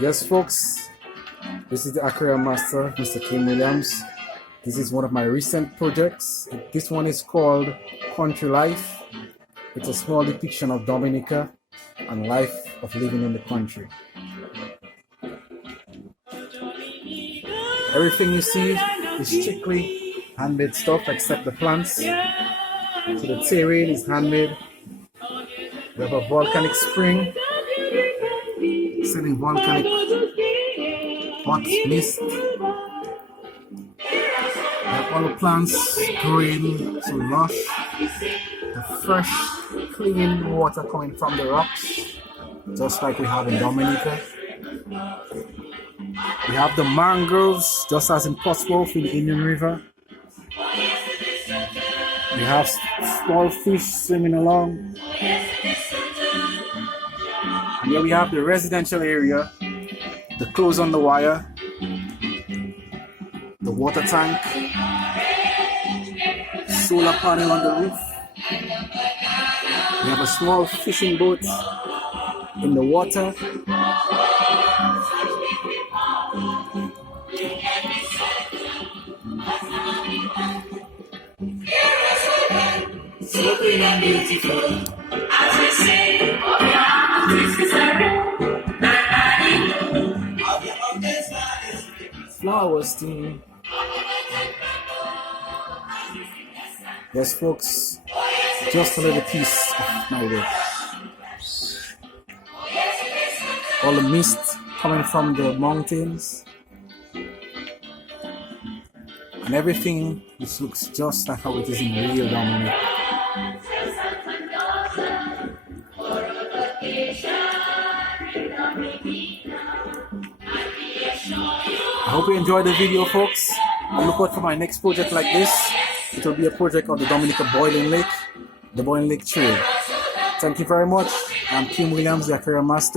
Yes, folks, this is the Aquarium Master, Mr. Kim Williams. This is one of my recent projects. This one is called Country Life. It's a small depiction of Dominica and life of living in the country. Everything you see is strictly handmade stuff except the plants. So the terrain is handmade. We have a volcanic spring sending volcanic hot mist. We have all the plants growing so lush. The fresh, clean water coming from the rocks, just like we have in Dominica. We have the mangroves, just as in Portsmouth in the Indian River. We have small fish swimming along. And here we have the residential area, the clothes on the wire, the water tank, solar panel on the roof. We have a small fishing boat in the water. So clean and beautiful. Flowers too. Yes, folks, just a little piece of my work. All the mist coming from the mountains, and everything just looks just like how it is in real Dominica. I hope you enjoyed the video, folks. I look out for my next project like this. It will be a project of the Dominica Boiling Lake, the Boiling Lake Trail. Thank you very much. I'm Kim Williams, the Aquarium Master.